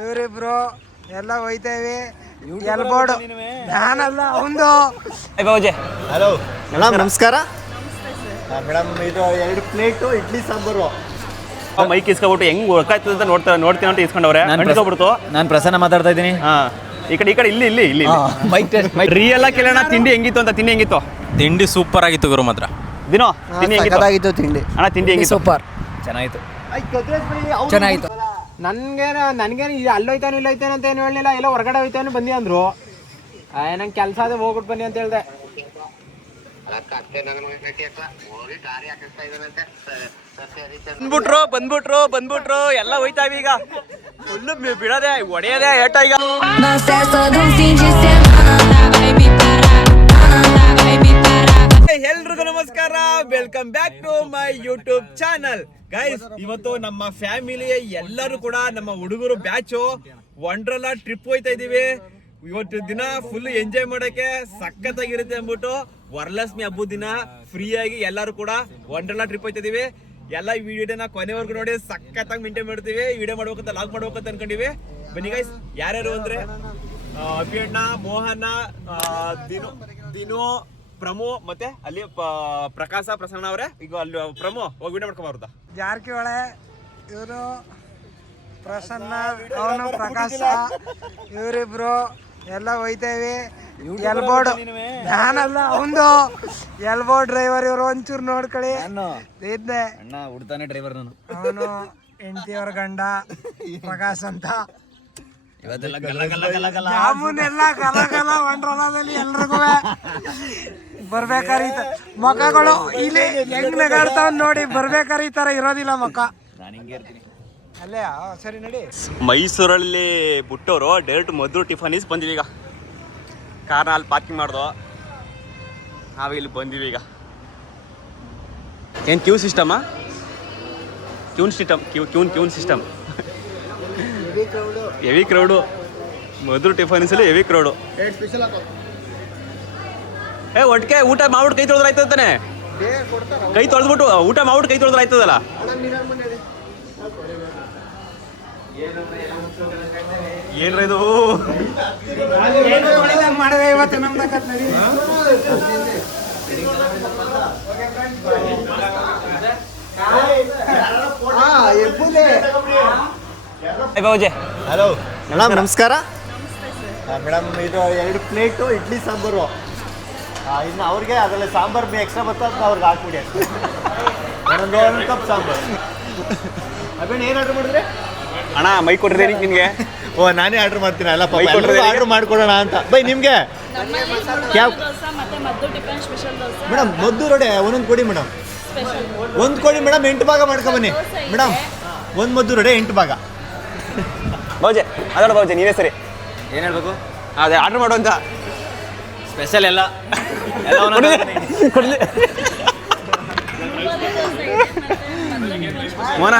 ಇವರಿಬ್ರು ಎಲ್ಲ ಹೋಯ್ತೇವೆ ಎಲ್ಬೋರ್ಡ್ ನಾನಲ್ಲ ಒಂದು. ಹಲೋ ಮೇಡಮ್, ನಮಸ್ಕಾರ ಮೇಡಮ್. ಇದು 2 ಪ್ಲೇಟು ಇಡ್ಲಿ ಸಾಂಬಾರು. ಮೈಕ್ ಇಸ್ಕೊಬಿಟ್ಟು ಹೆಂಗ್ ಒಕ್ಕಾಯ್ತದೆ ಅಂತ ನೋಡ್ತೀನಿ ಅಂತ ಇಸ್ಕೊಂಡವ್ರೆ. ನಾನು ಪ್ರಸನ್ನ ಮಾತಾಡ್ತಾ ಇದ್ದೀನಿ. ಈ ಕಡೆ ಇಲ್ಲಿ ಮೈಕ್ ಟೆಸ್ಟ್. ರಿಯಲ್ ಆಗಿ ಕೇಳೋಣ. ತಿಂಡಿ ಹೆಂಗಿತ್ತು ಅಂತ. ತಿಂಡಿ ಹೆಂಗಿತ್ತು? ತಿಂಡಿ ಸೂಪರ್ ಆಗಿತ್ತು ಗುರು. ಮಾತ್ರ ದಿನೋ ತಿಂಡಿ ಹೆಂಗಿತ್ತು? ತಿಂಡಿ ಅಣ್ಣ ತಿಂಡಿ ಹೆಂಗಿತ್ತು? ಸೂಪರ್ ಚೆನ್ನಾಗಿತ್ತು. ಚೆನ್ನಾಗಿತ್ತು. ನನ್ಗೇನು ಅಲ್ಲೋಯ್ತಾನು ಇಲ್ಲೋಯ್ತಾನು ಅಂತ ಏನು ಹೇಳಲಿಲ್ಲ. ಎಲ್ಲ ಹೊರಗಡೆ ಹೋಯ್ತಾನು ಬಂದಿ ಅಂದ್ರು. ನಂಗೆ ಕೆಲಸ ಅದೇ ಹೋಗ್ಬಿಟ್ಟು ಬನ್ನಿ ಅಂತ ಹೇಳ್ದೆ. ಬಂದ್ಬಿಟ್ರು ಎಲ್ಲ ಹೋಯ್ತಾವ ಈಗ. ಫುಲ್ಲು ಬಿಡೋದೆ ಹೊಡೆಯೋದೆ ಏಟ ಈಗ. ಎಲ್ರಿಗೂ ನಮಸ್ಕಾರ, welcome back to my YouTube channel. Guys, ಇವತ್ತು ನಮ್ಮ ಫ್ಯಾಮಿಲಿಯ ಎಲ್ಲರೂ ಕೂಡ ನಮ್ಮ ಹುಡುಗರು ಬ್ಯಾಚು ವಂಡರ್ಲಾ ಟ್ರಿಪ್ ಹೋಯ್ತಾ ಇದೀವಿ. ಇವತ್ತು ದಿನ ಫುಲ್ ಎಂಜಾಯ್ ಮಾಡಕ್ಕೆ ಸಖತ್ತಾಗಿರುತ್ತೆ ಅಂದ್ಬಿಟ್ಟು ವರಲಕ್ಷ್ಮಿ ಹಬ್ಬದ ದಿನ ಫ್ರೀ ಆಗಿ ಎಲ್ಲರೂ ಕೂಡ ವಂಡರ್ಲಾ ಟ್ರಿಪ್ ಹೋಯ್ತಾ ಇದೀವಿ. ಎಲ್ಲ ಈ ವಿಡಿಯೋನ ಕೊನೆವರೆಗೂ ನೋಡಿ ಸಖತ್ತಾಗಿ ಮೇಂಟೈನ್ ಮಾಡ್ತೀವಿ. ವಿಡಿಯೋ ಮಾಡ್ಬೇಕಂತ ಲಾಗ್ ಮಾಡ್ಬೇಕಂತ ಅನ್ಕೊಂಡಿವಿ. ಬನ್ನಿ ಗೈಸ್, ಯಾರ್ಯಾರು ಅಂದ್ರೆ ಅಭಿಯಣ್ಣ, ಮೋಹನ, ದಿನು, ಪ್ರಮೋ ಮತ್ತೆ ಅಲ್ಲಿ ಪ್ರಸನ್ನ ಅವರೇ. ಈಗ ಅಲ್ಲಿ ಪ್ರಮೋ ಹೋಗಿ ವಿಡಿಯೋ ಮಾಡ್ಕೊಂಬಾರ್ದ. ಜಾರಕಿಹೊಳಿ ಇವರು ಪ್ರಸನ್ನ, ಅವನು ಪ್ರಕಾಶ, ಇವರಿಬ್ರು ಎಲ್ಲ ಹೋಯ್ತೇವೆ ಎಲ್ಬೋರ್ಡ್ ನಾನಲ್ಲ ಒಂದು. ಎಲ್ಬೋರ್ಡ್ ಡ್ರೈವರ್ ಇವರು. ಒಂಚೂರು ನೋಡ್ಕೊಳ್ಳಿ. ಇದ್ದೆ ಅಣ್ಣ ಹುಡ್ತಾನೆ ಡ್ರೈವರ್ ನಾನು. ಅವನು ಹೆಂಡತಿಯವ್ರ ಗಂಡ ಪ್ರಕಾಶ್ ಅಂತ. ಜಾಮೂನೆಲ್ಲ ಗಲ ವಂಡ್ರಲಾದಲ್ಲಿ ಎಲ್ರಿಗೂ ಬರ್ಬೇಕಾರೆ ಮಕ್ಕಗಳು ಇಲ್ಲಿ ಹೆಂಗ್ ನಗಾಡ್ತಾವ್ ನೋಡಿ. ಬರ್ಬೇಕಾರೆ ಈ ತರ ಇರೋದಿಲ್ಲ ಮಕ್ಕ. ಅಲ್ಲೇ ಸರಿ ನಡಿ. ಮೈಸೂರಲ್ಲಿ ಬಿಟ್ಟವರು ಡೈರೆಕ್ಟ್ ಮಧುರ್ ಟಿಫಾನೀಸ್ ಬಂದಿವಿ. ಈಗ ಕಾರ್ನ ಅಲ್ಲಿ ಪಾರ್ಕಿಂಗ್ ಮಾಡ್ದೋ, ನಾವೀಗ ಇಲ್ಲಿ ಬಂದಿವಿ. ಈಗ ಏನು ಕ್ಯೂ ಸಿಸ್ಟಮಾ? Queue system. Heavy crowd. Madhur ಟಿಫಾನೀಸಲ್ಲಿ ಹೆವಿ ಕ್ರೌಡು. ಒಟ್ಟಿಗೆ ಊಟ ಮಾಡ್ಬಿಟ್ಟು ಕೈ ತೊಳೆದ್ರೆ ಆಯ್ತದಾನೆ. ಕೈ ತೊಳೆದ್ಬಿಟ್ಟು ಊಟ ಮಾಡ್ಬಿಟ್ಟು ಕೈ ತೊಳೆದ್ರೆ ಆಯ್ತದಲ್ಲ. ಏನ್ರಿ ಇದು? ಮಾಡಿದೆ ಇವತ್ತು ನಮ್ದು. ಹಲೋ ಮೇಡಮ್, ನಮಸ್ಕಾರ ಮೇಡಮ್. ಇದು 2 ಪ್ಲೇಟು ಇಡ್ಲಿ ಸಾಂಬಾರು. ಇನ್ನು ಅವ್ರಿಗೆ ಅದರಲ್ಲಿ ಸಾಂಬಾರು ಎಕ್ಸ್ಟ್ರಾ ಬರ್ತದೆ, ಅವ್ರಿಗೆ ಹಾಕ್ಬಿಡಿ. ಒಂದು ಕಪ್ ಸಾಂಬಾರು. ಅದೇನು ಏನು ಆರ್ಡ್ರ್ ಮಾಡಿದ್ರೆ? ಅಣ್ಣ ಮೈ ಕೊಡ್ರಿ ನಿನ್ಗೆ. ಓ, ನಾನೇ ಆರ್ಡ್ರ್ ಮಾಡ್ತೀನಿ. ಅಲ್ಲ ಆರ್ಡ್ರ್ ಮಾಡ್ಕೊಡೋಣ ಅಂತ. ಬೈ ನಿಮಗೆ ಮೇಡಮ್ ಮದ್ದೂರು ವಡೆ ಒಂದೊಂದು ಕೊಡಿ ಮೇಡಮ್. ಒಂದು ಕೊಡಿ ಮೇಡಮ್. 8 ಭಾಗ ಮಾಡ್ಕೊಂಬನ್ನಿ ಮೇಡಮ್. ಒಂದು ಮದ್ದೂರು ವಡೆ 8 ಭಾಗ. ಬೌಜೆ ಅದೋಡ ಬೌಜೆ, ನೀವೇ ಸರಿ. ಏನು ಹೇಳ್ಬೇಕು? ಅದೇ ಆರ್ಡ್ರ್ ಮಾಡು ಅಂತ. ಸ್ಪೆಷಲ್ ಎಲ್ಲ ಕೊಡ್ಲಿ. ಮೋನ,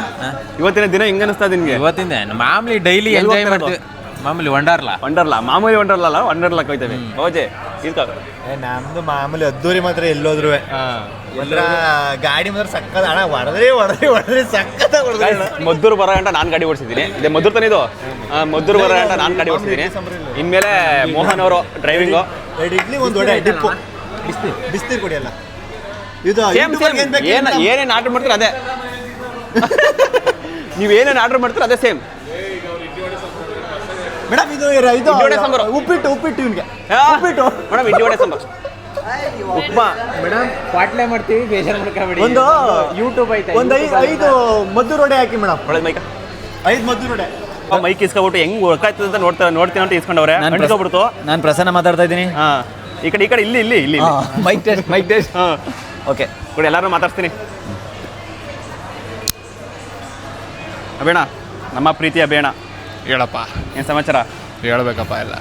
ಇವತ್ತಿನ ದಿನ ಹೆಂಗ ಅನಿಸ್ತಾ ನಿನ್ಗೆ? ಇವತ್ತಿಂದ ಮಾಮೂಲಿ ಡೈಲಿ ಎಂಜಾಯ್ ಮಾಡ್ತೀವಿ. ಮಾಮೂಲಿ ವಂಡರ್ಲಾ ಹೋಯ್ತೇವೆ. ಬೌಜೆ ನಮ್ದು ಮಾಮೂಲಿ ಅದ್ದೂರಿ ಮಾತ್ರ ಎಲ್ಲೋದ್ರು ಗಾಡಿ ಮಾತ್ರ ಸಕ್ಕತ್. ಅಣ್ಣ ಹೊಡೆದ್ರಿ ಸಕ್ಕತ್ತ. ಮದ್ದೂರು ಬರೋ ಗಂಟ ನಾನು ಗಾಡಿ ಓಡಿಸಿದ್ದೀನಿ. ಇದೆ ಮದ್ದೂರು ತಾನೆ ಇದು. ಮದ್ದೂರು ಬರೋ ಗಂಟ ನಾನು ಗಾಡಿ ಓಡಿಸಿದ್ದೀನಿ. ಇನ್ಮೇಲೆ ಮೋಹನ್ ಅವರು ಡ್ರೈವಿಂಗು. 2 ಇಡ್ಲಿ, 1 ವಡೆ, ಡಿಪ್ಪು, ಬಿಸ್ತೀರು ಕೊಡಿ. ಅಲ್ಲ ಇದು ಏನೇನು ಆರ್ಡ್ರ್ ಮಾಡ್ತೀರ ಅದೇ. ನೀವೇನೇನು ಆರ್ಡ್ರ್ ಮಾಡ್ತೀರ ಅದೇ ಸೇಮ್ ಮೇಡಮ್. ಇದು ವಡೆ ಸಾಂಬಾರು, ಉಪ್ಪಿಟ್ಟು ಇವನಿಗೆ. ಉಪ್ಪಿಟ್ಟು ಮೇಡಮ್, ಇಡ್ಲಿ ವಡೆ ಸಾಂಬಾರು, ಉಪ್ಮಾ ಮೇಡಮ್. ಪಾಟ್ಲೆ ಮಾಡ್ತೀವಿ, ಬೇಜಾರು ಮಾಡ್ಕೊಬೇಡಿ. ಒಂದು ಯೂಟ್ಯೂಬ್ ಐತೆ. ಒಂದು 5 ಮದ್ದೂರು ವಡೆ ಹಾಕಿ ಮೇಡಮ್. ಒಳ್ಳೆ ಮೈಕ 5 ಮದ್ದೂರು ವಡೆ. ಮೈಕ್ ಇಸ್ಕೊಬಿಟ್ಟು ಹೆಂಗ್ ಒಕ್ಕಾಯ್ತದೆ ಅಂತ ನೋಡ್ತೀನಿ ಅಂತ ಇಸ್ಕೊಂಡವ್ರೆ. ಇಸ್ಕೊಬಿಡ್ತು. ನಾನು ಪ್ರಸನ್ನ ಮಾತಾಡ್ತಾ ಇದ್ದೀನಿ. ಈ ಕಡೆ ಇಲ್ಲಿ ಮೈಕ್ ಟೆಸ್ಟ್. ಓಕೆ ಕೂಡ ಎಲ್ಲರೂ ಮಾತಾಡ್ತೀನಿ. ಅಬೇಣ, ನಮ್ಮ ಪ್ರೀತಿ ಅಬೇಣ, ಹೇಳಪ್ಪ. ಏನು ಸಮಾಚಾರ? ಹೇಳ್ಬೇಕಪ್ಪ ಎಲ್ಲ.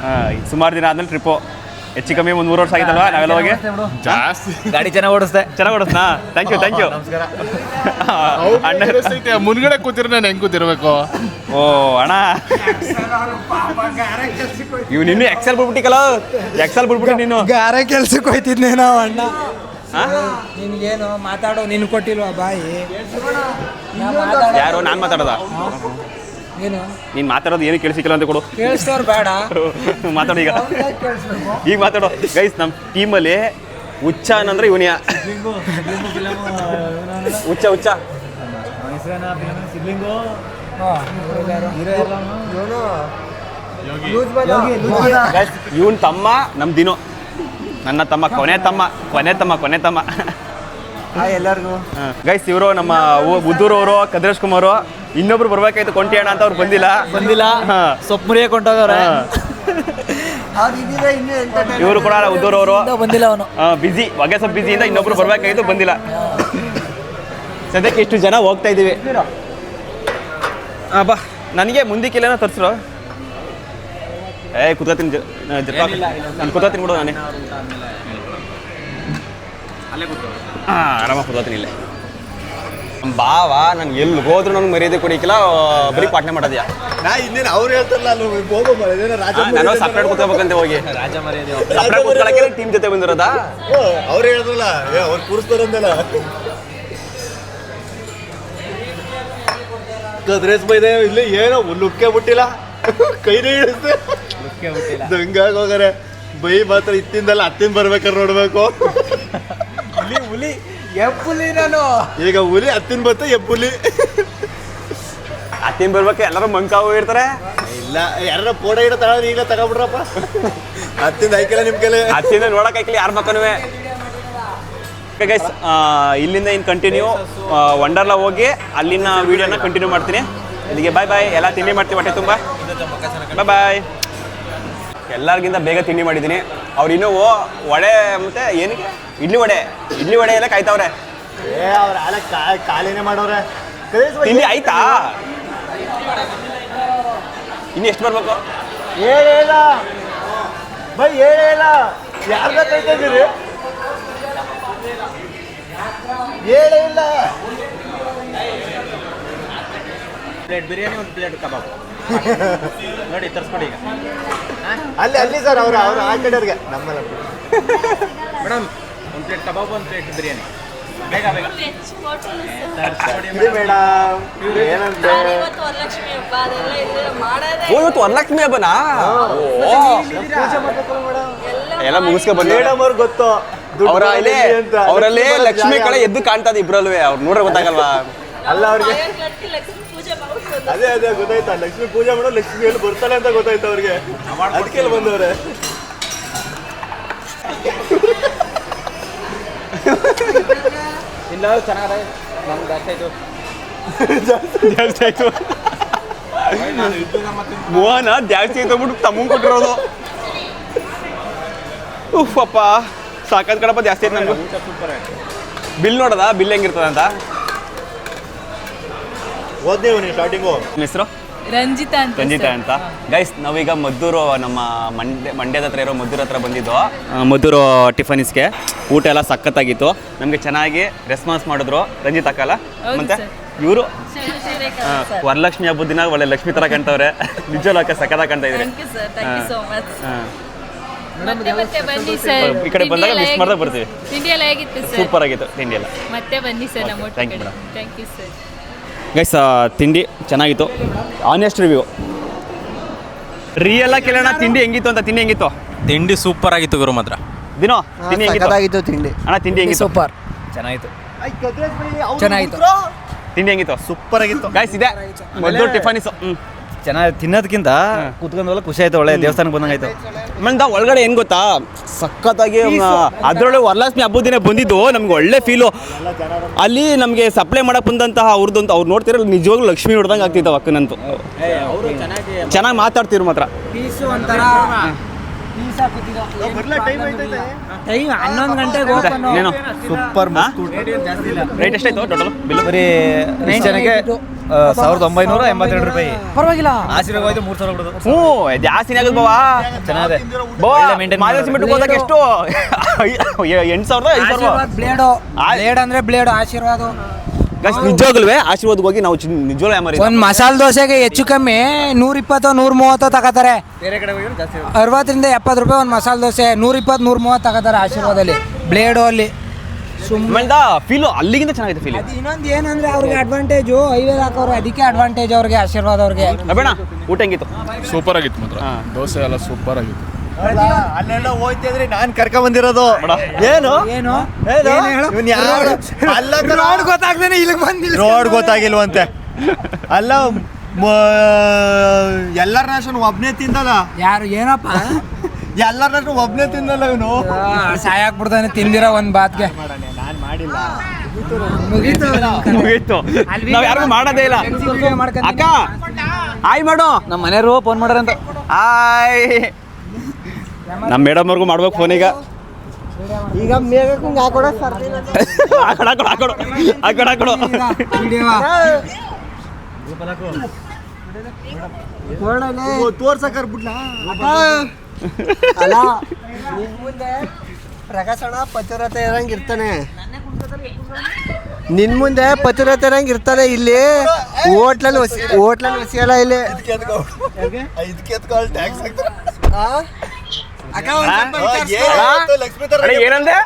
ಸುಮಾರು ದಿನ ಆದ್ಮೇಲೆ ಟ್ರಿಪ್ಪು. ಹೆಚ್ಚು ಕಮ್ಮಿ 1 3 ವರ್ಷ ಆಗಿತ್ತಲ್ವಾ ನಾವೆಲ್ಲ ಹೋಗಿ? ಜಾಸ್ತಿ ಗಾಡಿ ಚೆನ್ನಾಗಿ ಓಡಿಸ್ದೆ. Thank you. ನಮಸ್ಕಾರ. ಅಣ್ಣ ಮುಂದ್ಗಡೆ ಕೂತಿರ ನಾನು ಹೆಂಗ್ ಕೂತಿರ್ಬೇಕು? ಓ ಅಣ್ಣ, ಇವ್ ನಿನ್ನ ಎಕ್ಸೆಲ್ ಬಿಟ್ಬಿಟ್ಟಿಕಲ್ಲ. ನೀನು ಗಾರೆ ಕೆಲ್ಸಕ್ಕೆ ಹೋಯ್ತಿದ್ನೇ ನಾವು ಅಣ್ಣ. ನಿನ್ಗೇನು ಮಾತಾಡೋ ನಿನ್ ಕೊಟ್ಟಿಲ್ವಾ ಬಾಯಿ? ಯಾರು? ನಾನು ಮಾತಾಡೋದ? ನೀನ್ ಮಾತಾಡೋದು ಏನು ಕೇಳಿಸಿಲ್ಲ ಅಂತ ಕೊಡು. ಕೇಳಿಸ್ತವ್ರು ಬೇಡ. ಮಾತಾಡು ಈಗ ಮಾತಾಡೋ. ಗೈಸ್ ನಮ್ಮ ಟೀಮಲ್ಲಿ ಹುಚ್ಚ ಅನ್ನಂದ್ರೆ ಇವನಿಯ ಹುಚ್ಚ ಇವನ್ ತಮ್ಮ ನಮ್ ದಿನೋ, ನನ್ನ ತಮ್ಮ ಕೊನೆ ತಮ್ಮ. ಎಲ್ಲರಿಗೂ ಗೈಸ್ ಇವರು ನಮ್ಮ ಬುದ್ದೂರವರು, ಕದ್ರೇಶ್ ಕುಮಾರ್, ಇನ್ನೊಬ್ರು ಬರ್ಬೇಕಾಯ್ತು ಕೊಂಟಿ ಅಣ್ಣ ಅಂತ ಅವ್ರು ಬಂದಿಲ್ಲ. ಸೊಪ್ಪು ಮುರಿಯಕ್ಕೆ ಹೊಂಟೋಗವ್ರೆ. ಇವರು ಕೂಡ ಉದ್ದೂರವರು ಬಂದಿಲ್ಲ. ಅವನು ಬಿಸಿ, ಹೊಗೆ ಸ್ವಲ್ಪ ಬಿಸಿಯಿಂದ ಇನ್ನೊಬ್ರು ಬರ್ಬೇಕಾಯ್ತು ಬಂದಿಲ್ಲ. ಸದ್ಯಕ್ಕೆ ಇಷ್ಟು ಜನ ಹೋಗ್ತಾ ಇದೀವಿ. ಬಾ ನನಗೆ ಮುಂದಕ್ಕೆಲ್ಲ ತರ್ಸ್ರು. ಕುತ್ಕೋತೀನಿ ನಾನು ಕುತ್ಕೋತೀನಿ ಬಿಡು ನಾನೇ. ಆರಾಮಾಗಿ ಕುತ್ಕೋತೀನಿ ಇಲ್ಲೇ. ನಮ್ಮ ಬಾವ ನನ್ಗೆ ಎಲ್ಲಿ ಹೋದ್ರು ನನಗೆ ಮರ್ಯಾದೆ ಕೊಡಿಕಿಲ್ಲ, ಬರೀ ಪಾಟ್ನೆ ಮಾಡೋದ್ಯಾ. ನಾ ಇನ್ನೇನು ಅವ್ರು ಹೇಳ್ತಾರಲ್ಲ ನಾನು ಸಪ್ರೇಟ್ ಕೂತ್ಕೋಬೇಕಂತ ಹೋಗಿ ಸಪ್ರೇಟ್ ಕೂತ್ಕೊಳ್ಳೋಕೆ ಟೀಮ್ ಜೊತೆ ಬಂದಿರೋದಾ. ಅವ್ರು ಹೇಳಿದ್ರಲ್ಲ ಅವ್ರು ಕೂರಿಸ್ತಾರಂದಲ್ಲ. ಕದ್ರೇಶ್ ಬೈದೆ ಇಲ್ಲಿ ಏನೋ ಲುಕ್ಕೆ ಬಿಟ್ಟಿಲ್ಲ, ಕೈನೇ ಹಿಡಿಸ್ತೆ ಹಂಗಾಗಿ ಹೋಗಾರೆ. ಬೈ ಮಾತ್ರ ಇತ್ತಿಂದಲ್ಲ ಹತ್ತಿಂದ ಬರ್ಬೇಕಾರೆ ನೋಡ್ಬೇಕು. ಹುಲಿ ಎಪ್ಪುಲಿ ನಾನು ಈಗ ಹುಲಿ ಹತ್ತಿನ ಬತ್ತ ಎಪ್ಪುಲಿ ಹತ್ತಿನ ಬರ್ಬೇಕು. ಎಲ್ಲರೂ ಮಂಕಾವು ಇರ್ತಾರೆ. ಇಲ್ಲ ಯಾರ ಫೋಟೋ ಗಿಡ ತಗೊಂಡು ಈಗಲೇ ತಗೊಬಿಡ್ರಪ್ಪ. ಹತ್ತಿಂದ ಐಕಿಲ್ಲ ನಿಮ್ ಕೈಲಿ, ಹತ್ತಿಂದ ನೋಡಕ್ ಐಕ್ಲಿ ಯಾರ ಮಕ್ಕನುವೆ. ಗೈಸ್ ಇಲ್ಲಿಂದ ಇನ್ನು ಕಂಟಿನ್ಯೂ ವಂಡರ್ಲಾ ಹೋಗಿ ಅಲ್ಲಿನ ವಿಡಿಯೋನ ಕಂಟಿನ್ಯೂ ಮಾಡ್ತೀನಿ. ಇಲ್ಲಿಗೆ ಬಾಯ್. ಎಲ್ಲ ತಿಂಡಿ ಮಾಡ್ತೀವಿ ಹೊಟ್ಟೆ ತುಂಬ. ಬಾಯ್. ಎಲ್ಲರಿಗಿಂತ ಬೇಗ ತಿಂಡಿ ಮಾಡಿದ್ದೀನಿ. ಅವ್ರು ಇನ್ನೂ ವಡೆ ಮತ್ತೆ ಏನಕ್ಕೆ ಇಡ್ಲಿ ವಡೆ ಎಲ್ಲ ಕಾಯ್ತವ್ರೆ. ಅವ್ರ ಆಲ ಕಾಲಿನೇ ಮಾಡೋರೆ. ತಿಂಡಿ ಆಯ್ತಾ? ಇನ್ನು ಎಷ್ಟು ಬರ್ಬೇಕು? ಹೇಳಿಲ್ಲ ಬೈ, ಹೇಳಿಲ್ಲ. ಯಾರ್ದ ಕಾಯ್ತಾ ಇದೀರಿ? ಹೇಳೇ ಇಲ್ಲ. ಪ್ಲೇಟ್ ಬಿರಿಯಾನಿ, ಒಂದು ಪ್ಲೇಟ್ ಕಬಾಬ್ ನೋಡಿ ತರಿಸ್ಕೊಡಿ ಈಗ. ಅಲ್ಲಿ ಸರ್ ಅವ್ರು ಆ ಕಡೆಯವ್ರಿಗೆ ನಮ್ಮಲ್ಲ ಮೇಡಮ್, ಒಂದು ಪ್ಲೇಟ್ ಕಬಾಬ್, ಒಂದು ಪ್ಲೇಟ್ ಬಿರಿಯಾನಿ ಬೇಗ ಮೇಡಮ್. ಏನಂತ ಇವತ್ತು ವರಲಕ್ಷ್ಮಿ ಹಬ್ಬನಾ? ಎಲ್ಲ ಮುಗಿಸ್ಕೊ ಬಂದ ಮೇಡಮ್ ಅವ್ರಿಗೆ ಗೊತ್ತು ಅವರಲ್ಲಿ ಲಕ್ಷ್ಮಿ ಕಡೆ ಎದ್ದು ಕಾಣ್ತದೆ ಇಬ್ರಲ್ವೇ. ಅವ್ರು ನೋಡ್ರೆ ಗೊತ್ತಾಗಲ್ವಾ? ಅಲ್ಲ ಅವ್ರಿಗೆ ಅದೇ ಗೊತ್ತಾಯ್ತಾ, ಲಕ್ಷ್ಮಿ ಪೂಜೆ ಮಾಡೋ ಲಕ್ಷ್ಮಿ ಎಲ್ಲಿ ಬರ್ತಾಳೆ ಅಂತ ಗೊತ್ತಾಯ್ತು ಅವ್ರಿಗೆ, ಅದಕ್ಕೆಲ್ಲ ಬಂದವ್ರೆ. ಇಲ್ಲ ಚೆನ್ನಾಗದ ನಮ್ಗೆ ಜಾಸ್ತಿ ಆಯ್ತು. ಮೋಹನ ಜಾಸ್ತಿ ಆಯ್ತು ಅಂದ್ಬಿಟ್ಟು ತಮ್ಮ ಕೊಟ್ಟಿರೋದು. ಉಪ್ಪಪ್ಪ ಸಾಕಾದ ಕಡಪ ಜಾಸ್ತಿ ಆಯ್ತು ನಮ್ಗೆ. ಬಿಲ್ ನೋಡೋದಾ ಬಿಲ್ ಹೆಂಗಿರ್ತದ ಅಂತ? ಓದ್ನೇವು ನೀವು ಸ್ಟಾರ್ಟಿಂಗು. ನಿಮ್ಮ ಹೆಸರು? ರಂಜಿತಾ ಅಂತ. ಗೈಸ್ ನಾವೀಗ ಮದ್ದೂರು, ನಮ್ಮ ಮಂಡ್ಯದ ಹತ್ರ ಇರೋ ಮದ್ದೂರು ಹತ್ರ ಬಂದಿದ್ದು. ಮದ್ದೂರು ಟಿಫನಿಸ್ಗೆ ಊಟ ಎಲ್ಲ ಸಖತ್ತಾಗಿತ್ತು. ನಮಗೆ ಚೆನ್ನಾಗಿ ರೆಸ್ಪಾನ್ಸ್ ಮಾಡಿದ್ರು. ರಂಜಿತ್ ಅಕ್ಕಲ್ಲ ಮತ್ತೆ ಇವರು ವರಲಕ್ಷ್ಮಿ ಹಬ್ಬದ ದಿನ ಒಳ್ಳೆ ಲಕ್ಷ್ಮಿ ಥರ ಕಾಣ್ತವ್ರೆ. ನಿಜವಲ್ಲ ಅಕ್ಕ ಸಖತ್ತಾಗಿ ಕಾಣ್ತಾ ಇದ್ದಾರೆ. ಈ ಕಡೆ ಬಂದಾಗ ಮಿಸ್ ಮಾಡ್ದಾಗ ಬರ್ತೀವಿ. ಸೂಪರ್ ಆಗಿತ್ತು ತಿಂಡಿ ಎಲ್ಲ. ಮತ್ತೆ ಬನ್ನಿ ಸರ್ ನಮ್ಮ thank you madam. Thank you sir. Guys ತಿಂಡಿ ಚೆನ್ನಾಗಿತ್ತು. Honest review. ರಿಯಲ್ ಆಗಿ ಕೇಳೋಣ ತಿಂಡಿ ಹೆಂಗಿತ್ತು ಅಂತ. ತಿಂಡಿ ಸೂಪರ್ ಆಗಿತ್ತು ಗುರು ಮಾತ್ರ. ದಿನೋ ತಿಂಡಿ ಹೆಂಗಿತ್ತು? ತಿಂಡಿ ಅಣ್ಣ ತಿಂಡಿ ಹೆಂಗಿತ್ತು? ಸೂಪರ್ ಚೆನ್ನಾಗಿತ್ತು. ತಿಂಡಿ ಹೆಂಗಿತ್ತು? ಸೂಪರ್ ಆಗಿತ್ತು. ಗೈಸ್ ಇದೆ ಮದ್ದೂರು ಟಿಫನಿಸ್. ಚೆನ್ನಾಗಿ ತಿನ್ನೋದಕ್ಕಿಂತ ಕೂತ್ಕೊಂಡಲ್ಲ ಖುಷಿ ಆಯ್ತು. ಒಳ್ಳೆ ದೇವಸ್ಥಾನಕ್ಕೆ ಬಂದಂಗಾಯ್ತು. ಆಮೇಲೆ ಒಳಗಡೆ ಏನು ಗೊತ್ತಾ, ಸಖತ್ತಾಗಿ ಅದರೊಳಗೆ ವರಲಕ್ಷ್ಮಿ ಹಬ್ಬದ ದಿನ ಬಂದಿದ್ದು ನಮ್ಗೆ ಒಳ್ಳೆ ಫೀಲು. ಅಲ್ಲಿ ನಮಗೆ ಸಪ್ಲೈ ಮಾಡಕ್ಕೆ ಬಂದಂತಹ ಅವ್ರದ್ದಂತ ಅವ್ರು ನೋಡ್ತಿರಲ್ಲ, ನಿಜವಾಗ್ಲೂ ಲಕ್ಷ್ಮಿ ನೋಡ್ದಂಗೆ ಆಗ್ತಿತ್ತು ಅಕ್ಕನಂತೂ. ಚೆನ್ನಾಗಿ ಮಾತಾಡ್ತಿರು ಮಾತ್ರ. ಟೈಮ್ 11 ಗಂಟೆಗೆ ಏನು ಸೂಪರ್. ರೇಟ್ ಎಷ್ಟಾಯ್ತು ಟೋಟಲ್ ಬಿಲ್? ಬರೀ ಇಷ್ಟು ಜನಕ್ಕೆ 1982 ರೂಪಾಯಿ. ಪರವಾಗಿಲ್ಲ. ಆಶೀರ್ವಾದ 3000 ಬಿಡೋದು. ಹ್ಞೂ ಜಾಸ್ತಿನೇ ಆಗುತ್ತೆ ಬಾವಾ. ಚೆನ್ನಾಗಿದೆ. ಮಾದೇಶಿಮೆಂಟ್ಗೆ ಹೋದಾಗ ಎಷ್ಟು? 8,000 5,000. ಬ್ಲೇಡ್ ಅಂದ್ರೆ ಬ್ಲೇಡ್ ಆಶೀರ್ವಾದ. ನಿಜವಾಗ್ಲೂ ಆಶೀರ್ವಾದಕ್ಕೆ ಹೋಗಿ ನಾವು ನಿಜವಾಗ್ಲೂ ಯಾಮಾರಿ. ಒಂದು ಮಸಾಲೆ ದೋಸೆಗೆ ಹೆಚ್ಚು ಕಮ್ಮಿ 120 130 ತಗೋತಾರೆ. ಬೇರೆ ಕಡೆ ಹೋಗಿ ಜಾಸ್ತಿ 60 ರಿಂದ 70 ರೂಪಾಯಿ ಒಂದು ಮಸಾಲೆ ದೋಸೆ. 120 130 ತಗೋತಾರೆ ಆಶೀರ್ವಾದಲ್ಲಿ. ಬ್ಲೇಡು ಅಲ್ಲಿ ಆಮೇಲೆ ಫೀಲು ಅಲ್ಲಿಗಿಂತ ಚೆನ್ನಾಗಿದೆ ಫೀಲ್. ಇನ್ನೊಂದು ಏನಂದ್ರೆ ಅವ್ರಿಗೆ ಅಡ್ವಾಂಟೇಜು ಹೈವೇ ಹಾಕೋರು, ಅದಕ್ಕೆ ಅಡ್ವಾಂಟೇಜ್ ಅವ್ರಿಗೆ, ಆಶೀರ್ವಾದ ಅವ್ರಿಗೆ. ಬೇಡ ಊಟ ಹೆಂಗಿತ್ತು? ಸೂಪರ್ ಆಗಿತ್ತು ಮಾತ್ರ, ದೋಸೆ ಎಲ್ಲ ಸೂಪರ್ ಆಗಿತ್ತು. ಅಲ್ಲೆಲ್ಲ ಹೋಯ್ತಿದ್ರೆ ನಾನ್ ಕರ್ಕೊಂಡ್ ಬಂದಿರೋದು. ಏನು ಏನು ಇವ್ನ್ ಯಾರು? ಅಲ್ಲ ರೋಡ್ ಗೊತ್ತಾಗ್ದೇನೆ ಇಲ್ಲಿಗೆ ಬಂದಿಲ್ಲ. ರೋಡ್ ಗೊತ್ತಾಗಿಲ್ವಂತೆ. ಅಲ್ಲ ಎಲ್ಲರ ರಾಶನ್ ಒಬ್ನೇ ತಿಂದಲ್ಲ. ಯಾರು ಏನಪ್ಪ ಎಲ್ಲರ ರಾಶನ್ ಒಬ್ನೇ ತಿಂದಲ್ಲ ಇವನು. ಸಾಯಾಕ್ಬಿಡ್ತಾನೆ ತಿಂದಿರ ಒಂದ್ ಬಾತ್ಗೆ. ನಾನ್ ಮಾಡಿಲ್ಲ. ಮುಗೀತು. ನಾವ್ ಯಾರಿಗೂ ಮಾಡೋದೇ ಇಲ್ಲ. ಅಕ್ಕ ಹಾಯ್ ಮಾಡು. ನಮ್ಮ ಮನೆಯವರು ಫೋನ್ ಮಾಡ್ಯಾರಂತ. ಹಾಯ್. ನಮ್ಮ ಮೇಡಮ್ ಅವ್ರಿಗೂ ಮಾಡ್ಬೇಕು ಫೋನ್ ಈಗ. ಈಗ ಮೇಘಕ್ಕೆ ಹಾಕೊಡ ಹಾಕೊಡು. ತೋರ್ಸಕರ್ ಬಿಡ್ಲಾ? ಅಲ್ಲ ಮುಂದೆ ಪ್ರಕಾಶಣ ಪತಿವ್ರತೆ ಇರಂಗಿರ್ತಾನೆ, ನಿನ್ ಮುಂದೆ ಪತಿವ್ರತೆ ಇರಂಗಿರ್ತಾನೆ. ಇಲ್ಲಿ ಹೋಟ್ಲಲ್ಲಿ ಹೊಸಿಯಲ್ಲ ಇಲ್ಲಿ. ಏನಂದೆ?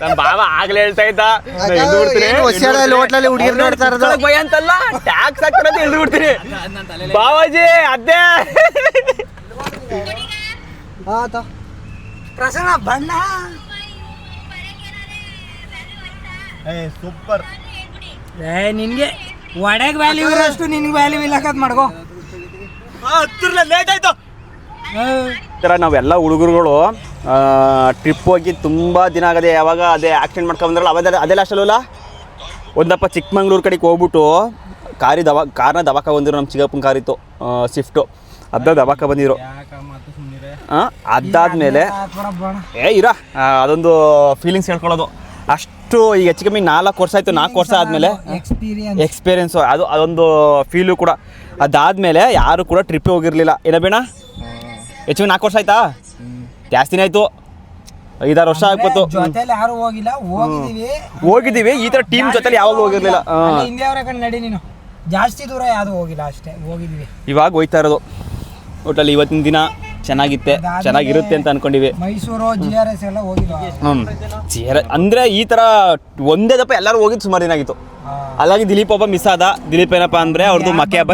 ನನ್ ಬಾವ ಆಗ್ಲೇ ಹೇಳ್ತಾ ಇದ್ದ ಹೋಟ್ಲಲ್ಲಿ ಹುಡುಗಿರ್ ನೋಡ್ತಾ ಇರೋದು ಭಯ ಅಂತಲ್ಲ, ಟ್ಯಾಕ್ಸ್ ಹಾಕ್ತಾರಂತ ಎಳ್ದು ಬಿಡ್ತೀನಿ. ಬಾವಾಜಿ ಅದೇ ಪ್ರಸನ್ನ ಬಣ್ಣ ಸೂಪರ್. ನಿನ್ಗೆ ಒಡೆಗ್ ವ್ಯಾಲ್ಯೂ ಇರೋಷ್ಟು ನಿನ್ಗೆ ವ್ಯಾಲ್ಯೂ ಇಲ್ಲಕತ್ ಮಾಡ್ಕೋ. ಲೇಟ್ ಆಯ್ತು. ಥರ ನಾವೆಲ್ಲ ಹುಡುಗರುಗಳು ಟ್ರಿಪ್ ಹೋಗಿ ತುಂಬ ದಿನ ಆಗದೆ. ಯಾವಾಗ ಅದೇ ಆಕ್ಸಿಡೆಂಟ್ ಮಾಡ್ಕೊಂಬಂದ್ರಲ್ಲ ಅದೆಲ್ಲ ಅಷ್ಟಲ್ಲ, ಒಂದಪ್ಪ ಚಿಕ್ಕಮಂಗ್ಳೂರು ಕಡೆಗೆ ಹೋಗ್ಬಿಟ್ಟು ಕಾರ್ನ ದವಾಕ ಬಂದಿರು. ನಮ್ಮ ಚಿಕ್ಕಪ್ಪನ ಕಾರಿತ್ತು ಸ್ವಿಫ್ಟು, ಅದ ದವಾಕ ಬಂದಿರು. ಅದಾದ್ಮೇಲೆ ಅದೊಂದು ಫೀಲಿಂಗ್ಸ್ ಹೇಳ್ಕೊಳ್ಳೋದು ಅಷ್ಟು. ಈಗ ಹೆಚ್ಚು ಕಮ್ಮಿ 4 ವರ್ಷ ಆಯಿತು. 4 ವರ್ಷ ಆದಮೇಲೆ ಎಕ್ಸ್ಪೀರಿಯೆನ್ಸು ಅದೊಂದು ಫೀಲು ಕೂಡ. ಅದಾದಮೇಲೆ ಯಾರು ಕೂಡ ಟ್ರಿಪ್ಪೇ ಹೋಗಿರಲಿಲ್ಲ. ಏನ ಬೇಡ ಹೆಚ್ಚು 4 ವರ್ಷ ಆಯ್ತಾ? ಜಾಸ್ತಿನೇ ಆಯಿತು, 5-6 ವರ್ಷ ಆಗ್ಬೋದು. ಯಾರು ಹೋಗಿಲ್ಲ, ಹೋಗಿದ್ದೀವಿ. ಈ ಥರ ಟೀಮ್ ಜೊತೆಲಿ ಯಾವಾಗಲೂ ಹೋಗಿರಲಿಲ್ಲ. ಹಿಂದಿಯವರ ಕಡೆ ನಡಿ, ನೀನು ಜಾಸ್ತಿ ದೂರ ಯಾವುದು ಹೋಗಿಲ್ಲ, ಅಷ್ಟೇ ಹೋಗಿದ್ದೀವಿ. ಇವಾಗ ಹೋಯ್ತಾ ಇರೋದು ಒಟ್ಟಲ್ಲಿ. ಇವತ್ತಿನ ದಿನ ಚೆನ್ನಾಗಿರುತ್ತೆ ಅಂತ ಅನ್ಕೊಂಡಿವಿ. ಮೈಸೂರು GRS ಎಲ್ಲ ಹೋಗಿಲ್ಲ. ಅಂದರೆ ಈ ಥರ ಒಂದೇ ದಪ್ಪ ಎಲ್ಲರೂ ಹೋಗಿದ್ದು ಸುಮಾರು ದಿನ ಆಗಿತ್ತು. ಅಲ್ಲಾಗಿ ದಿಲೀಪ್ ಒಬ್ಬ ಮಿಸ್ ಆದ. ದಿಲೀಪ್ ಏನಪ್ಪ ಅಂದರೆ ಅವ್ರದ್ದು ಮಕ್ಕೆ ಹಬ್ಬ.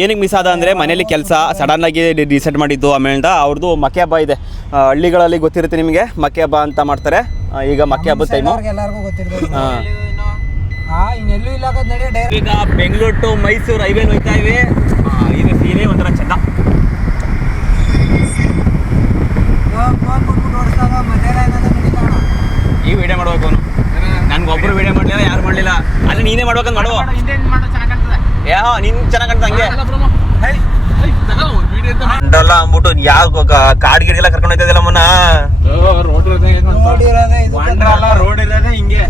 ಏನಕ್ಕೆ ಮಿಸ್ ಆದ ಅಂದರೆ ಮನೇಲಿ ಕೆಲಸ ಸಡನ್ನಾಗಿ ಡಿಸೈಡ್ ಮಾಡಿದ್ದು. ಆಮೇಲೆ ಅವ್ರದ್ದು ಮಕ್ಕೆ ಹಬ್ಬ ಇದೆ. ಹಳ್ಳಿಗಳಲ್ಲಿ ಗೊತ್ತಿರುತ್ತೆ ನಿಮಗೆ, ಮಕ್ಕೆ ಹಬ್ಬ ಅಂತ ಮಾಡ್ತಾರೆ. ಈಗ ಮಕ್ಕೆ ಹಬ್ಬದ ಟೈಮು. ಈಗ ಬೆಂಗಳೂರು ಟು ಮೈಸೂರು ಹೈವೇ ಹೋಗ್ತಾ ಇವೆ. ಇದು ಸೀರೆ ಒಂಥರ ಚೆಂದ. ಈ ವಿಡಿಯೋ ಮಾಡ್ಬೇಕು ಅವನು. ನನ್ಗೊಬ್ರು ವಿಡಿಯೋ ಮಾಡಲಿಲ್ಲ, ಯಾರು ಮಾಡಲಿಲ್ಲ. ಅಲ್ಲಿ ನೀನೇ ಮಾಡ್ಬೇಕಂತ ಮಾಡುವ. ನೀನು ಚೆನ್ನಾಗಿ ಕಾಣ್ತ ಹಂಗೆ ಅಂಡಲ್ಲ ಅಂದ್ಬಿಟ್ಟು ಯಾವ ಕಾಡ್ ಗಿಡಗೆಲ್ಲ ಕರ್ಕೊಂಡು ಹೋಯ್ತದಿಲ್ಲ ಮುನ್ನ. ರೋಡ್ ಇರೋದೇ ಹಿಂಗೆ,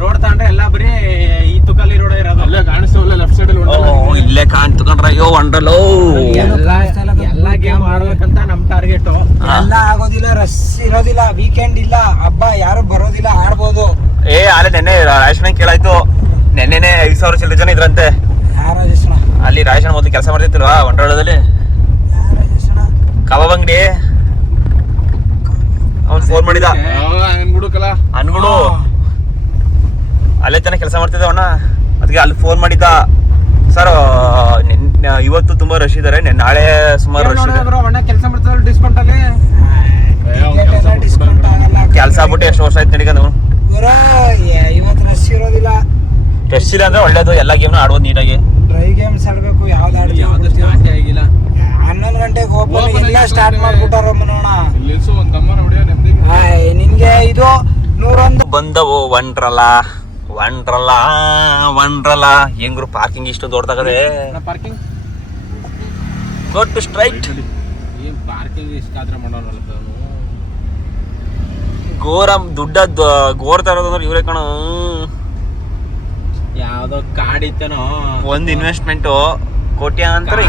ರೋಡ್ ತಗೊಂಡ್ರೆ ಎಲ್ಲ ಬರೀ ಈ ತುಕಲ್ಲಿ ರೋಡ್ ಇರೋದು. ಅಲ್ಲೇ ಕಾಣಿಸ್ತವಲ್ಲ ಲೆಫ್ಟ್ ಸೈಡ್ ಅಲ್ಲಿ. ಇಲ್ಲೇ ಕಾಣ್ತಕೊಂಡ್ರ ಅಯ್ಯೋ ವಂಡರ್ಲೋ. ಎಲ್ಲ ಗೇಮ್ ಆಡ್ಬೇಕಂತ ನಮ್ ಟಾರ್ಗೆಟ್. ಎಲ್ಲ ಆಗೋದಿಲ್ಲ, ರಶ್ ಇರೋದಿಲ್ಲ, ವೀಕೆಂಡ್ ಇಲ್ಲ, ಹಬ್ಬ ಯಾರು ಬರೋದಿಲ್ಲ, ಆಡ್ಬೋದು. ಅಲ್ಲೇ ನೆನ್ನೆ ರಾಜೇಶನ ಕೇಳಾಯ್ತು. ನೆನ್ನೆನೆ 5,000 ಚಿಲ್ಲರೆ ಜನ ಇದ್ರಂತೆ ಅಲ್ಲಿ. ರಾಜೇಶನ ಮೊದಲು ಕೆಲಸ ಮಾಡ್ತಿರ್ತಿಲ್ವಾ ವಂಡರ್ಲಾದಲ್ಲಿ, ಕಬಾಬ್ ಅಂಗಡಿ. ಅವ್ನು ಫೋನ್ ಮಾಡಿದ, ಅನ್ಗುಡು ಅಲ್ಲೇ ತಾನೇ ಕೆಲಸ ಮಾಡ್ತಿದ್ದೆ ಅಣ್ಣ. ಅದಕ್ಕೆ ಅಲ್ಲಿ ಫೋನ್ ಮಾಡಿದ್ದ, ಸರ್ ಇವತ್ತು ತುಂಬಾ ರಶ್ ಇದ್ದಾರೆ, ನಾಳೆ ಸುಮಾರು ರಶ್ ಇದೆ. ಕೆಲಸ ಮಾಡ್ತಾರೆ ಡಿಸ್ಕೌಂಟ್ ಅಲ್ಲಿ. ಕೆಲಸ ಆಗ್ಬಿಟ್ಟು ಎಷ್ಟು ವರ್ಷ ಆಯ್ತು ನಡಿಕೊಂಡು. ಇವತ್ತು ರಶ್ ಇರೋದಿಲ್ಲ. ರಶ್ ಇಲ್ಲ ಅಂದ್ರೆ ಒಳ್ಳೇದು, ಎಲ್ಲ ಗೇಮ್ನ ಆಡ್ಬೋದು ನೀಟಾಗಿ. ಡ್ರೈ ಗೇಮ್ಸ್ ಆಡ್ಬೇಕು. ಯಾವ್ದು ಸ್ಟಾರ್ಟ್ ಆಗಿಲ್ಲ. 11 ಗಂಟೆಗೆ ಓಪನ್ ಎಲ್ಲ ಸ್ಟಾರ್ಟ್ ಮಾಡ್ಬಿಟ್ಟಾರ ನೋಡ. ನಿನ್ಗೆ ಇದು 101 ಬಂದವು ವಂಡ್ರಲ್ಲ ಹೆಂಗ್ರು ಪಾರ್ಕಿಂಗ್ ಇಷ್ಟು ದೊಡ್ಡದಾಗದೆ. Parking go to straight. Parking ಇಷ್ಟಾದ್ರೆ ಮಾಡೋಣ. ದುಡ್ಡ ಗೋರ್ ತರೋದಂದ್ರೆ ಇವ್ರೆ ಕಣ. ಯಾವ್ದೋ ಕಾಡಿತ್ತೇನೋ ಒಂದು ಇನ್ವೆಸ್ಟ್ಮೆಂಟ್ ಕೋಟ್ಯಾಂತರ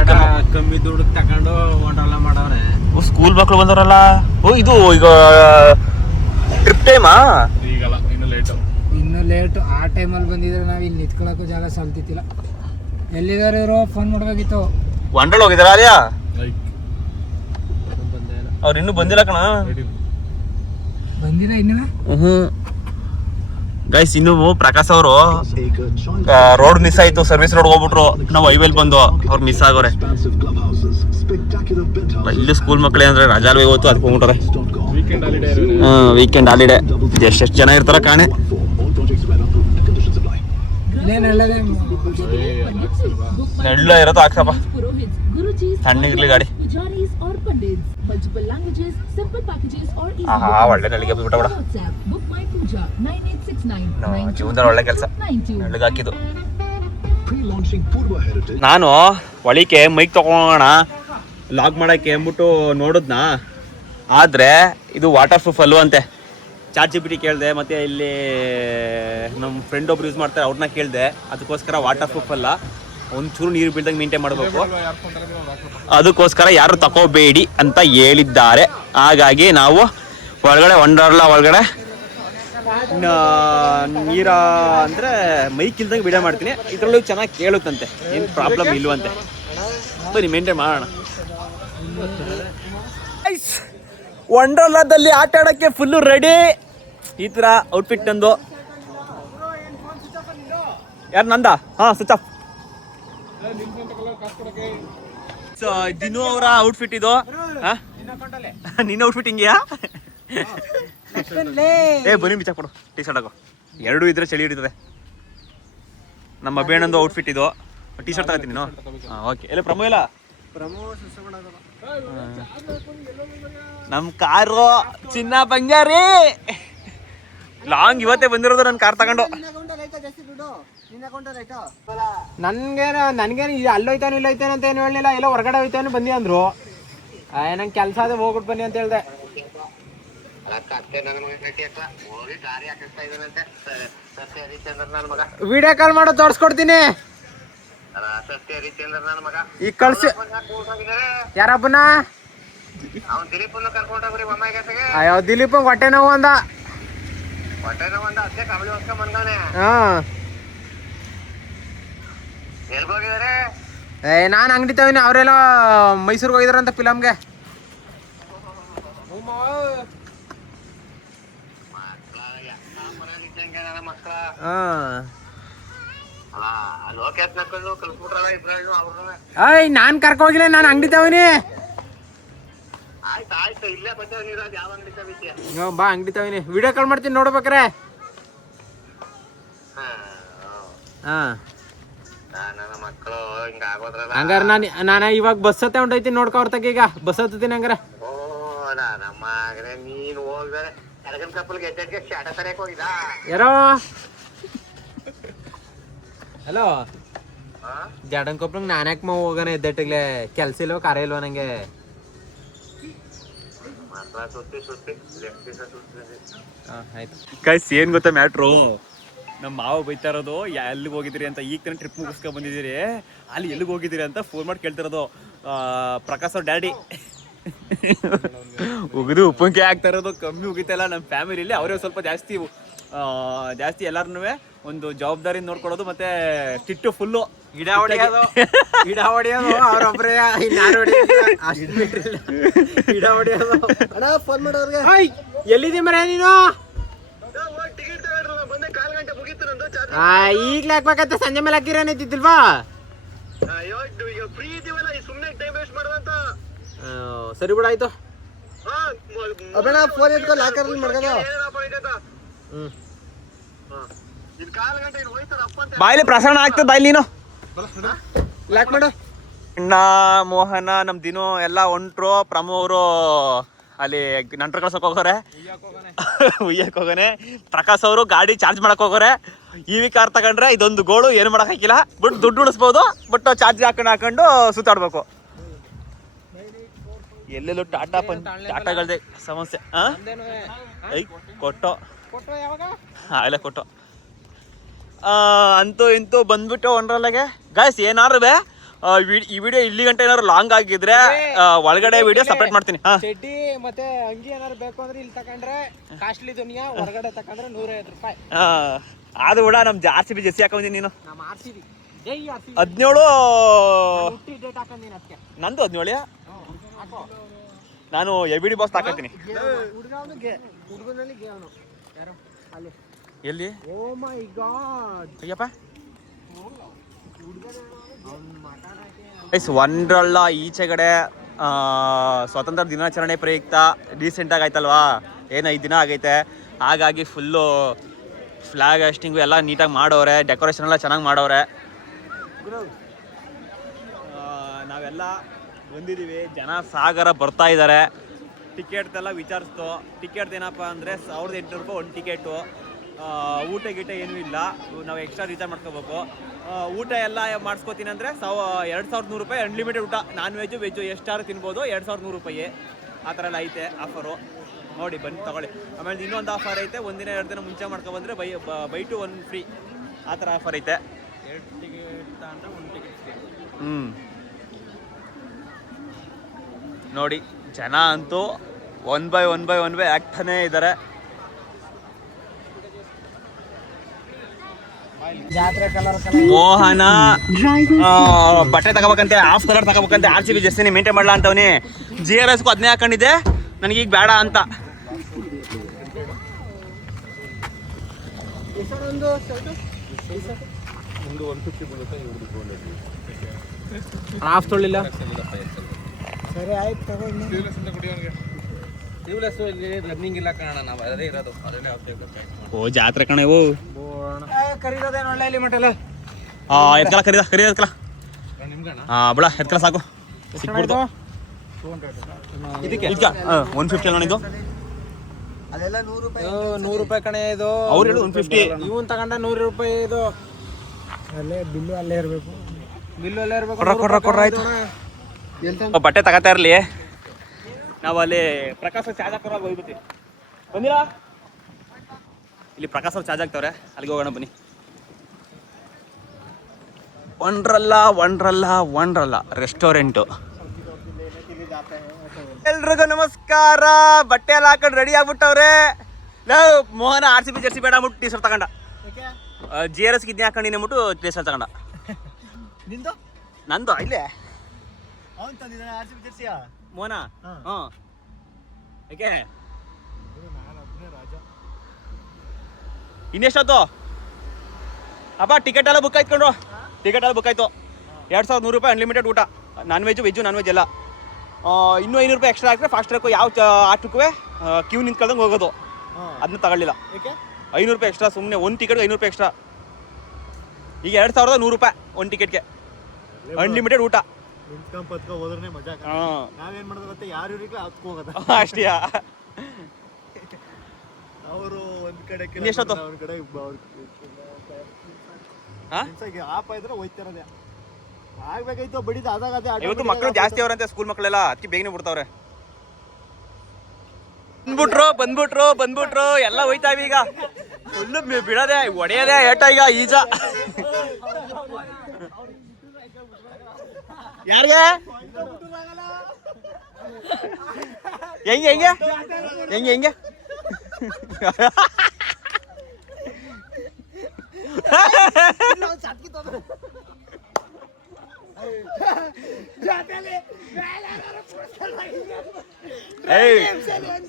ಕಮ್ಮಿ ದುಡ್ಡು ತಗೊಂಡು ಹೋಟೆಲ್ಲ ಮಾಡವ್ರೆ. ಸ್ಕೂಲ್ ಮಕ್ಳು ಬಂದವರಲ್ಲ. ಇದು ಈಗ ಟ್ರಿಪ್ ಟೈಮಾ? ಇನ್ನು ಲೇಟು. ಆ ಟೈಮಲ್ಲಿ ಬಂದಿದ್ರೆ ನಾವು ಇಲ್ಲಿ ನಿಂತ್ಕೊಳ್ಳೋಕ್ಕೂ ಜಾಗ ಸಾಲ್ತಿತ್ತಿಲ್ಲ. ಎಲ್ಲಿದ್ದಾರೆ ಇವರು? ಫೋನ್ ಮಾಡ್ಬೇಕಿತ್ತು. ವಂಡರ್ಲ ಹೋಗಿದಾರ ಅಲ್ಲಿಯ? ಅವ್ರು ಇನ್ನೂ ಬಂದಿಲ್ಲ ಕಣ. ಬಂದಿರ ಇನ್ನು ಗೈಸ್ ಇನ್ನು ಪ್ರಕಾಶ್ ಅವರು ರೋಡ್ ಮಿಸ್ ಆಯ್ತು, ಸರ್ವಿಸ್ ರೋಡ್ ಹೋಗ್ಬಿಟ್ರು. ನಾವು ಹೈವೇಲ್ ಬಂದು ಅವ್ರು ಮಿಸ್ ಆಗೋರೆ. ಇಲ್ಲಿ ಸ್ಕೂಲ್ ಮಕ್ಕಳೇ ಅಂದ್ರೆ ರಜಾಲ್ವೇ ಹೋಗ್ತು ಅದಕ್ಕೆ ಹೋಗ್ಬಿಟ್ರೆ. ವೀಕೆಂಡ್ ಹಾಲಿಡೇ ಎಷ್ಟೆಷ್ಟು ಜನ ಇರ್ತಾರ ಕಾಣೆ. ನೆಳ್ಳ ಇರೋದು ಹಾಕ್ಸಪ್ಪ, ತಣ್ಣಗಿರ್ಲಿ ಗಾಡಿ. ಒಳ್ಳೆ ನಳಿಗೆ ಬಿಟ್ಟ ಬಿಡ, ಜೀವನದಲ್ಲಿ ಒಳ್ಳೆ ಕೆಲಸ ನಳಿಗೆ ಹಾಕಿದ್ದು. ನಾನು ಒಳಿಕೆ ಮೈಕ್ ತಗೋಣ ಲಾಗ್ ಮಾಡಕ್ಕೆ ಅಂದ್ಬಿಟ್ಟು ನೋಡಿದ್ನಾ, ಆದರೆ ಇದು ವಾಟರ್ ಪ್ರೂಫ್ ಅಲ್ವಂತೆ. ಚಾಟ್ ಜಿ ಪಿ ಟಿ ಕೇಳಿದೆ, ಮತ್ತು ಇಲ್ಲಿ ನಮ್ಮ ಫ್ರೆಂಡ್ ಒಬ್ರು ಯೂಸ್ ಮಾಡ್ತಾರೆ ಅವ್ರನ್ನ ಕೇಳಿದೆ. ಅದಕ್ಕೋಸ್ಕರ ವಾಟರ್ ಪ್ರೂಫ್ ಅಲ್ಲ, ಒಂಚೂರು ನೀರು ಬೀಳ್ದಂಗೆ ಮೇಂಟೈನ್ ಮಾಡಬೇಕು. ಅದಕ್ಕೋಸ್ಕರ ಯಾರು ತಗೋಬೇಡಿ ಅಂತ ಹೇಳಿದ್ದಾರೆ. ಹಾಗಾಗಿ ನಾವು ಒಳಗಡೆ ವಂಡರ್ಲಾ ಒಳಗಡೆ ನೀರ ಅಂದರೆ ಮೈಕ್ ಇಲ್ದಂಗೆ ವಿಡಿಯೋ ಮಾಡ್ತೀನಿ. ಇದರಲ್ಲೂ ಚೆನ್ನಾಗಿ ಕೇಳುತ್ತಂತೆ, ಏನು ಪ್ರಾಬ್ಲಮ್ ಇಲ್ವಂತೆ. ಬನ್ನಿ ಮೇಂಟೈನ್ ಮಾಡೋಣ. ವಂಡರ್ಲಾದಲ್ಲಿ ಆಟ ಆಡೋಕ್ಕೆ ಫುಲ್ಲು ರೆಡಿ. ಈ ಥರ ಔಟ್ಫಿಟ್ ನಂದು. ಯಾರು ನಂದ? ಹಾಂ, ಸ್ವಿಚ್ ಆಫ್. ಸೊ ದಿನು ಅವರ ಔಟ್ಫಿಟ್ ಇದು. ನಿನ್ನ ಔಟ್ಫಿಟ್ ಹಿಂಗೆಯಾ? ಬನ್ನಿ ಬಿಚ್ಚ ಕೊಡು, ಟೀ ಶರ್ಟ್ ಹಾಕೋ. ಎರಡೂ ಇದ್ರೆ ಚಳಿ ಹಿಡಿತದೆ. ನಮ್ಮ ಅಭಿಣ್ಣಂದು ಔಟ್ಫಿಟ್ ಇದು. ಟೀ ಶರ್ಟ್ ತಗೋತೀನಿ ನೀನು? ಹಾಂ, ಓಕೆ. ಎಲ್ಲ ಪ್ರಮೋ ಇಲ್ಲ? ನಮ್ಮ ಕಾರು ಚಿನ್ನ ಬಂಗಾರಿ ಲಾಂಗ್ ಇವತ್ತೇ ಬಂದಿರೋದು ನನ್ನ ಕಾರ್ ತಗೊಂಡು. ನನ್ಗೇನು ಇದು ಅಲ್ಲೋಯ್ತಾನು ಇಲ್ಲೋಯ್ತಾನು ಅಂತ ಏನು ಹೇಳಲಿಲ್ಲ. ಎಲ್ಲ ಹೊರಗಡೆ ಹೋಯ್ತಾನು ಬಂದಿ ಅಂದ್ರು. ನಂಗೆ ಕೆಲಸ ಅದೇ ಹೋಗ್ಬಿಟ್ಟು ಬನ್ನಿ ಅಂತ ಹೇಳ್ದೆ. ವಿಡಿಯೋ ಕಾಲ್ ಮಾಡೋ ತೋರ್ಸ್ಕೊಡ್ತೀನಿ. ಈಗ ಕಳ್ಸಿ. ಯಾರಪ್ಪನ? ಅಯ್ಯೋ ದಿಲೀಪ್ ಹೊಟ್ಟೆ ನೋವು ಅಂದ. ನಾನು ಅಂಗಡಿ ತವಿನಿ, ಅವರೆಲ್ಲ ಮೈಸೂರಿಗೆ ಹೋಗಿದಾರಂತ ಫಿಲಮ್ಗೆ. ನಾನ್ ಕರ್ಕ ಹೋಗಿಲ್ಲ, ನಾನು ಅಂಗಡಿ ತವಿನಿ. ಬಾ ಅಂಗಡಿ ತವಿನಿ, ವಿಡಿಯೋ ಕಾಲ್ ಮಾಡ್ತೀನಿ ನೋಡ್ಬೇಕ್ರೆ. ಹಾ ಹಂಗಾರ ನಾನು ಇವಾಗ ಬಸ್ ಹತ್ತ ಹೊಂಟೈತೀನಿ ನೋಡ್ಕೊ ಅವ್ರ ಈಗ ಬಸ್ ಹತ್ತೀನಿ ಹಂಗಾರ. ಯಾರೋ ಹಲೋ ಜಡನ್ ಕೊಪ್ಪಳಂಗೆ ನಾನು ಯಾಕೆ ಹೋಗೋಣ ಎದ್ದಟ್ಟಿಗ್ಲೆ ಕೆಲ್ಸ ಇಲ್ವ ಕಾರ ಇಲ್ವ ನಂಗೆ. ಗೈಸ್ ಏನ್ ಗೊತ್ತಾ ಮ್ಯಾಟ್ರು, ನಮ್ಮ ಮಾವ ಬೈತಾ ಇರೋದು ಎಲ್ಲಿಗೆ ಹೋಗಿದ್ದೀರಿ ಅಂತ. ಈಗ ತಾನೇ ಟ್ರಿಪ್ ಮುಗಿಸ್ಕೊಂಡು ಬಂದಿದ್ದೀರಿ, ಅಲ್ಲಿ ಎಲ್ಲಿಗೆ ಹೋಗಿದ್ದೀರಿ ಅಂತ ಫೋನ್ ಮಾಡಿ ಕೇಳ್ತಿರೋದು. ಪ್ರಕಾಶ್ ಅವ್ರ ಡ್ಯಾಡಿ ಉಗಿದು ಉಪ್ಪಂಕೆ ಆಗ್ತಾ ಇರೋದು ಕಮ್ಮಿ ಉಗಿತಲ್ಲ. ನಮ್ಮ ಫ್ಯಾಮಿಲಿಯಲ್ಲಿ ಅವರೇ ಸ್ವಲ್ಪ ಜಾಸ್ತಿ ಎಲ್ಲಾರನ್ನೂ ಒಂದು ಜವಾಬ್ದಾರಿ ನೋಡ್ಕೊಡೋದು, ಮತ್ತೆ ಸ್ಟಿಟ್ಟು ಫುಲ್ಲು ಗಿಡ ಹೊಡೆಯೋದು ಅವ್ರೊಬ್ರೇ. ಗಿಡ ಹೊಡೆಯೋದು. ಫೋನ್ ಮಾಡೋರ್ಗೆ ಎಲ್ಲಿದ್ದೀ ಮರ ನೀನು? ಈಗ್ಲೇ ಹಾಕ್ಬೇಕಂತ ಸಂಜೆ ಮೇಲೆ ಹಾಕಿರೇನಿದ್ದಿಲ್ವಾ? ಸರಿ ಬಿಡ ಆಯ್ತು. ಬಾಯ್ಲಿ ಪ್ರಸರಣ ಆಗ್ತದೆ, ಬಾಯ್ಲಿ ನೀನು ಲಾಕ್ ಮಾಡು. ಅಣ್ಣ ಮೋಹನ ನಮ್ಮ ದಿನು ಎಲ್ಲ ಹೊಂಟ್ರು. ಪ್ರಮೋ ಅವರು ಅಲ್ಲಿ ನಂಟ್ರ ಕಳ್ಸಕ್ ಹೋಗೋರೆ, ಉಯ್ಯಕ್ ಹೋಗೋನೆ. ಪ್ರಕಾಶ್ ಅವರು ಗಾಡಿ ಚಾರ್ಜ್ ಮಾಡಕ್ ಹೋಗೋರೆ. ಇವಿ ಕಾರ್ ತಗೊಂಡ್ರೆ ಇದೊಂದು ಗೋಳು, ಏನು ಮಾಡಕ್ ಹಾಕಿಲ್ಲ. ಬಟ್ ದುಡ್ಡು ಉಳಿಸ್ಬೋದು, ಬಟ್ ಚಾರ್ಜ್ ಹಾಕೊಂಡು ಸುತ್ತಾಡ್ಬೇಕು. ಎಲ್ಲೆಲ್ಲೂ ಟಾಟಾಗಳ್ದೆ ಸಮಸ್ಯೆ. ಕೊಟ್ಟೋ ಎಲ್ಲ ಕೊಟ್ಟೋ. ಅಂತೂ ಇಂತೂ ಬಂದ್ಬಿಟ್ಟು ವಂಡರ್ಲಾಗೆ. ಗಾಯ್ಸ್ ಏನಾರು ಈ ವಿಡಿಯೋ ಇಲ್ಲಿ ಗಂಟೆ ಏನಾದ್ರು ಲಾಂಗ್ ಆಗಿದ್ರೆ ಒಳಗಡೆ ವಿಡಿಯೋ ಸಪರೇಟ್ ಮಾಡ್ತೀನಿ. ಚಡ್ಡಿ ಮತ್ತೆ ಅಂಗಿ ಏನಾದ್ರು ಬೇಕು ಅಂದ್ರೆ ಇಲ್ಲಿ ತಕೊಂಡ್ರೆ ಕಾಸ್ಟ್ಲಿ ದುನಿಯಾ, ಹೊರಗಡೆ ತಕೊಂಡ್ರೆ 150 ರೂಪಾಯಿ. ಅದು ಕೂಡ ನಮ್ RCB ಜೆರ್ಸಿ ಹಾಕೊಂಡಿನಿ. ನೀನು ನಮ್ಮ RCB 17 ಡೇಟ್ ಹಾಕೊಂಡಿನಿ ಅದಕ್ಕೆ. ನಂದು 17. ನಾನು ಎಬಿಡಿ ಬಾಸ್ ತಾಕತ್ತೀನಿ. ಹುಡುಗನಲ್ಲಿ ಅವನು ಯಾರು ಅಲ್ಲಿ ಎಲ್ಲಿ ಓ ಮೈ ಗಾಡ್ ಅಯ್ಯಪ್ಪ ವಂಡ್ರಲ್ಲ ಈಚೆಗಡೆ ಸ್ವಾತಂತ್ರ್ಯ ದಿನಾಚರಣೆ ಪ್ರಯುಕ್ತ ರೀಸೆಂಟಾಗಿ ಆಯ್ತಲ್ವಾ, ಏನು 5 ದಿನ ಆಗೈತೆ. ಹಾಗಾಗಿ ಫುಲ್ಲು ಫ್ಲಾಗ್ ಹಾಸ್ಟಿಂಗು ಎಲ್ಲ ನೀಟಾಗಿ ಮಾಡವ್ರೆ, ಡೆಕೋರೇಷನ್ ಎಲ್ಲ ಚೆನ್ನಾಗಿ ಮಾಡವ್ರೆ. ನಾವೆಲ್ಲ ಬಂದಿದ್ದೀವಿ, ಜನ ಸಾಗರ ಬರ್ತಾ ಇದ್ದಾರೆ. ಟಿಕೆಟ್ದೆಲ್ಲ ವಿಚಾರಿಸ್ತು. ಟಿಕೆಟ್ ಏನಪ್ಪ ಅಂದರೆ 1800 ರೂಪಾಯಿ ಒಂದು ಟಿಕೆಟು. ಊಟ ಗೀಟ ಏನೂ ಇಲ್ಲ, ನಾವು ಎಕ್ಸ್ಟ್ರಾ ರೀಚಾರ್ಜ್ ಮಾಡ್ಕೋಬೇಕು. ಊಟ ಎಲ್ಲ ಮಾಡಿಸ್ಕೋತೀನಿ ಅಂದರೆ 2100 ರೂಪಾಯಿ ಅನ್ಲಿಮಿಟೆಡ್ ಊಟ. ನಾನ್ ವೆಜ್ಜು ಎಷ್ಟಾರು ತಿನ್ಬೋದು, 2100 ರೂಪಾಯಿ ಆ ಥರ ಎಲ್ಲ ಐತೆ ಆಫರು. ನೋಡಿ ಬನ್ನಿ ತಗೊಳ್ಳಿ. ಆಮೇಲೆ ಇನ್ನೊಂದು ಆಫರ್ ಐತೆ, 1 ದಿನ 2 ದಿನ ಮುಂಚೆ ಮಾಡ್ಕೊಬಂದರೆ ಬೈ ಟು 1 ಫ್ರೀ ಆ ಥರ ಆಫರ್ ಐತೆ. 2 ಟಿಕೆಟ್ ಅಂದರೆ 1 ಟಿಕೆಟ್ ಫ್ರೀ. ನೋಡಿ ಜನ ಅಂತೂ 1 ಬೈ 1 ಆಗ್ತಾನೇ ಇದ್ದಾರೆ. ಮೋಹನ ಬಟ್ಟೆ ತಗೋಬೇಕಂತೆ, ಹಾಫ್ ಕಲರ್ ತಗೋಬೇಕಂತೆ, RCB ಜರ್ಸಿನೇ ಮೇಂಟೈನ್ ಮಾಡಲ್ಲ ಅಂತವನಿ. GRSಗೂ ಅದನ್ನೇ ಹಾಕೊಂಡಿದ್ದೆ, ನನಗೀಗ ಬೇಡ ಅಂತ. ಹಾಫ್ ತೊಳಿಲ್ಲ ಸರಿ ಆಯ್ತು ತಗೊಂಡು ರನ್ನಿಂಗ್ ಇಲ್ಲ ಕಾರಣ ನಾವು ಅದೇ ಇರೋದು. ಓ ಜಾತ್ರೆ ಕಣ ಇವು. ಕರೀದೋದೇನು ಒಳ್ಳೆ ಇಲ್ಲಿ ಮಟ್ಟಲ್ಲ ಎತ್ಕಲ ಎತ್ಕಲ ಬಿಡ ಎತ್ಕಲ ಸಾಕು. ಸಿಕ್ಬಿಡ್ತು ಇದಕ್ಕೆ 150 ಅಲ್ಲ ಇದು. ಅದೆಲ್ಲ 100 ರೂಪಾಯಿ ಕಣೆ ಇದು. ಅವ್ರು ಹೇಳೋದು 150. ಇವನ್ ತಗೊಂಡ 100 ರೂಪಾಯಿ ಇದು. ಅಲ್ಲೇ ಬಿಲ್ಲು ಅಲ್ಲೇ ಇರಬೇಕು, ಬಿಲ್ಲು ಅಲ್ಲೇ ಇರಬೇಕು. ಕೊಡ್ರ ಆಯ್ತು. ಬಟ್ಟೆ ತಗೋತಾ ಇರಲಿ, ನಾವು ಅಲ್ಲಿ ಪ್ರಕಾಶ್ ಚಾರ್ಜ್ ಹಾಕೋರಾಗ ಹೋಗ್ಬಿಡ್ತೀವಿ. ಬಂದಿರಾ? ಇಲ್ಲಿ ಪ್ರಕಾಶ್ ಅವ್ರು ಚಾರ್ಜ್ ಆಗ್ತವ್ರೆ, ಅಲ್ಲಿಗೆ ಹೋಗೋಣ ಬನ್ನಿ. Wonderla restaurant. ಎಲ್ರಿಗೂ ನಮಸ್ಕಾರ. ಬಟ್ಟೆ ಎಲ್ಲ ಹಾಕೊಂಡು ರೆಡಿ ಆಗ್ಬಿಟ್ಟವ್ರೆ. ಮೋಹನ RCB ಜರ್ಸಿ ಬೇಡ ಅಂದ್ಬಿಟ್ಟು ಟೀ ಶರ್ಟ್ ತಗೊಂಡ. GRSಗೆ ಇದನ್ನೇ ಹಾಕೊಂಡು ಅಂದ್ಬಿಟ್ಟು ಟೀ ಶರ್ಟ್ ತಗೊಂಡ. ನಂದು ಇಲ್ಲೇ ಮೋಹನ. ಯಾಕೆ ಇನ್ನೆಷ್ಟೊತ್ತು ಅಪ್ಪ? ಟಿಕೆಟ್ ಎಲ್ಲ ಬುಕ್ ಆಯ್ತ್ಕೊಂಡ್ರು. ಟಿಕೆಟ್ ಎಲ್ಲ ಬುಕ್ ಆಯ್ತು. 2100 ರೂಪಾಯಿ ಅನ್ಲಿಮಿಟೆಡ್ ಊಟ, ನಾನ್ ವೆಜ್ಜು ನಾನ್ ವೆಜ್ ಎಲ್ಲ. ಇನ್ನೂ 500 ರೂಪಾಯಿ ಎಕ್ಸ್ಟ್ರಾ ಹಾಕಿದ್ರೆ ಫಾಸ್ಟ್ ಟ್ರ್ಯಾಕು ಯಾವ ಆಟಕ್ಕೂ ಕ್ಯೂ ನಿಂತ್ಕೊಳ್ದಂಗೆ ಹೋಗೋದು. ಅದನ್ನ ತಗೊಳ್ಳಿಲ್ಲ. 500 ರೂಪಾಯಿ ಎಕ್ಸ್ಟ್ರಾ, ಸುಮ್ಮನೆ ಒಂದು ಟಿಕೆಟ್ಗೆ 500 ರೂಪಾಯಿ ಎಕ್ಸ್ಟ್ರಾ. ಈಗ 2100 ರೂಪಾಯಿ ಒಂದು ಟಿಕೆಟ್ಗೆ ಅನ್ಲಿಮಿಟೆಡ್ ಊಟ. ಹೋದ್ರೆ ಮಜಾ. ನಾವೇನ್ ಮಾಡೋದು ಗೊತ್ತಾ, ಯಾರು ಇವ್ರಿಗೆ ಹತ್ಕೊ ಹೋಗೋದ ಅಷ್ಟೇ. ಅವರು ಒಂದ್ ಕಡೆ ಇನ್ನೆಷ್ಟೊತ್ತು? ಒಂದ್ ಕಡೆ ಆಪ ಇದ್ರೆ ಹೋಯ್ತಿರೋದೆ. ಆಗ್ಬೇಕಾಯ್ತು ಬಡಿದ ಅದಾಗದೆ. ಇವತ್ತು ಮಕ್ಕಳು ಜಾಸ್ತಿ ಅವ್ರಂತೆ, ಸ್ಕೂಲ್ ಮಕ್ಕಳೆಲ್ಲ ಅದಕ್ಕೆ ಬೇಗನೆ ಬಿಡ್ತಾವ್ರೆ. ಬಂದ್ಬಿಟ್ರು ಎಲ್ಲ ಹೋಯ್ತಾವ ಈಗ. ಫುಲ್ಲು ಬಿಡೋದೆ, ಹೊಡೆಯೋದೆ, ಏಟ ಈಗ ಈಜ. ಯಾರಿಗೆ ಹೆಂಗೆ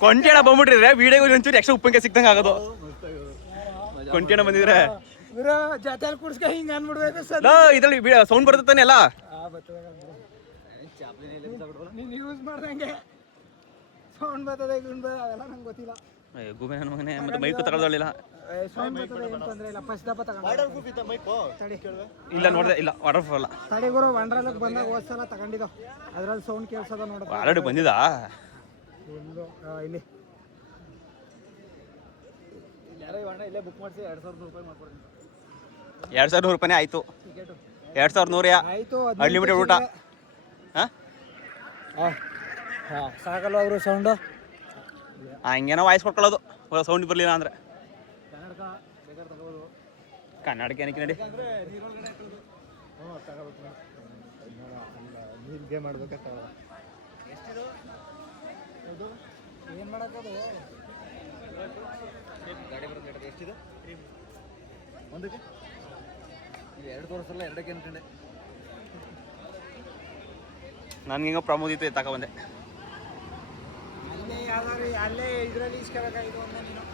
ಕೊಂಟೇಣ ಬಂದ್ಬಿಟ್ರಿದ್ರೆ ವಿಡಿಯೋಗೆ ಒಂಚೂರು ಎಕ್ಸ್ಟ್ರಾ ಉಪ್ಪಿನಕಾಯಿ ಸಿಕ್ತಂಗೆ ಆಗೋದು. ಕೊಂಟೇಣ ಬಂದಿದ್ರೆ ಇದ್ರಲ್ಲಿ ಸೌಂಡ್ ಬರ್ತತಾನೆ ಅಲ್ಲ. ಯೂಸ್ ಮಾಡ್ದಂಗೆ ಸೌಂಡ್ ಬರ್ತದೆ, ಅವೆಲ್ಲ ನಂಗೆ ಗೊತ್ತಿಲ್ಲ. ಗುಬೆ ನನ್ನ ಮಗನೇ, ಮತ್ತೆ ಮೈಕು ತಗೊಳ್ಳಿಲ್ಲ. ಇಲ್ಲ ನೋಡಿದೆ, ಇಲ್ಲ ವಾಟರ್ ಫಾಲ್ ತಡೆಗುರು ವಂಡ್ರಲ್ಲಕ್ಕೆ ಬಂದಾಗ ಹೋದ್ಸಲ ತಗೊಂಡಿದ್ದು, ಅದ್ರಲ್ಲಿ ಸೌಂಡ್ ಕೇಳಿಸೋದ ನೋಡ. ಆಲ್ರೆಡಿ ಬಂದಿದ್ದಾ ಇಲ್ಲಿ ಇಲ್ಲೇ ಬುಕ್ ಮಾಡಿಸಿ 2100 ರೂಪಾಯಿ ಮಾಡ್ಕೊಡ್ತೀನಿ. 2100 ರೂಪಾಯಿ ಆಯ್ತು. 2100 ಆಯ್ತು. ಅನ್ಲಿಮಿಟೆಡ್ ಊಟ. ಸಾಕಲ್ವ ಅವರು ಸೌಂಡು? ಹಂಗೇನೋ ವಾಯ್ಸ್ ಕೊಟ್ಕೊಳ್ಳೋದು, ಸೌಂಡ್ ಬರಲಿಲ್ಲ ಅಂದರೆ. ಕನ್ನಡಕ್ಕೆ ಏನಕ್ಕೆ ನಡಿ. ನೀರಿಗೆ ಮಾಡ್ಬೇಕಂತ ಏನು ಮಾಡೋದು? ಗಾಡಿ ಬರೋದು ಎಷ್ಟಿದೆ? ಒಂದಕ್ಕೆ 2 ತೋರಿಸಲ್ಲ, 2ಕ್ಕೆ ಅನ್ಕೊಂಡೆ. ನನಗೆ ಹಿಂಗೆ ಪ್ರಮೋದ್ ಇತ್ತು ತಗೊಬಂದೆ. ಅಲ್ಲೇ ಯಾವ್ದಾದ್ರು ಅಲ್ಲೇ ಇದರಲ್ಲಿ ಇಸ್ಕೋಬೇಕಾಗಿತ್ತು ಅಂತ ನೀನು